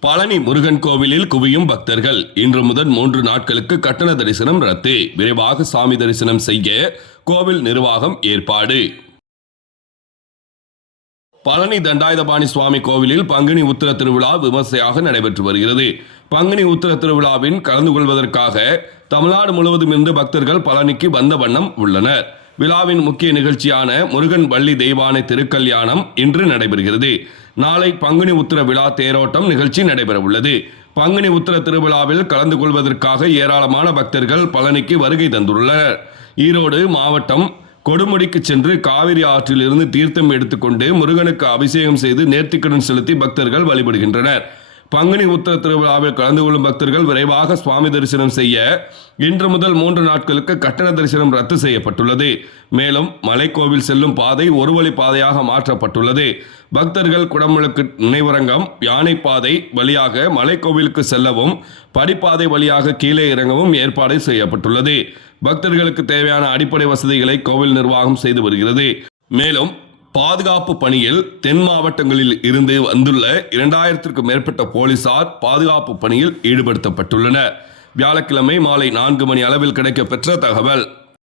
பழனி முருகன் கோவிலில் குவியும் பக்தர்கள். இன்று முதல் மூன்று நாட்களுக்கு கட்டண தரிசனம் ரத்து. விரைவாக சாமி தரிசனம் செய்ய கோவில் நிர்வாகம் ஏற்பாடு. பழனி தண்டாயுதபாணி சுவாமி கோவிலில் பங்குனி உத்திர திருவிழா விமர்சையாக நடைபெற்று வருகிறது. பங்குனி உத்திர திருவிழாவின் கலந்து கொள்வதற்காக தமிழ்நாடு முழுவதும் இருந்து பக்தர்கள் பழனிக்கு வந்த வண்ணம் உள்ளனர். விழாவின் முக்கிய நிகழ்ச்சியான முருகன் வள்ளி தெய்வானை திருக்கல்யாணம் இன்று நடைபெறுகிறது. நாளை பங்குனி உத்திர விழா தேரோட்டம் நிகழ்ச்சி நடைபெறவுள்ளது. பங்குனி உத்திர திருவிழாவில் கலந்து கொள்வதற்காக ஏராளமான பக்தர்கள் பழனிக்கு வருகை தந்துள்ளனர். ஈரோடு மாவட்டம் கொடுமுடிக்கு சென்று காவிரி ஆற்றிலிருந்து தீர்த்தம் எடுத்துக்கொண்டு முருகனுக்கு அபிஷேகம் செய்து நேர்த்திக்கடன் செலுத்தி பக்தர்கள் வழிபடுகின்றனர். பங்குனி உத்தர திருவிழாவில் கலந்து கொள்ளும் பக்தர்கள் விரைவாக சுவாமி தரிசனம் செய்ய இன்று முதல் மூன்று நாட்களுக்கு கட்டண தரிசனம் ரத்து செய்யப்பட்டுள்ளது. மேலும் மலைக்கோவில் செல்லும் பாதை ஒரு வழி பாதையாக மாற்றப்பட்டுள்ளது. பக்தர்கள் குடமுழுக்கு நினைவரங்கம் யானை பாதை வழியாக மலைக்கோவிலுக்கு செல்லவும் படிப்பாதை வழியாக கீழே இறங்கவும் ஏற்பாடு செய்யப்பட்டுள்ளது. பக்தர்களுக்கு தேவையான அடிப்படை வசதிகளை கோவில் நிர்வாகம் செய்து வருகிறது. மேலும் பாதுகாப்பு பணியில் தென் மாவட்டங்களில் இருந்து வந்துள்ள இரண்டாயிரத்திற்கும் மேற்பட்ட போலீசார் பாதுகாப்பு பணியில் ஈடுபடுத்தப்பட்டுள்ளனர். வியாழக்கிழமை மாலை நான்கு மணி அளவில் கிடைக்கப்பெற்ற தகவல்.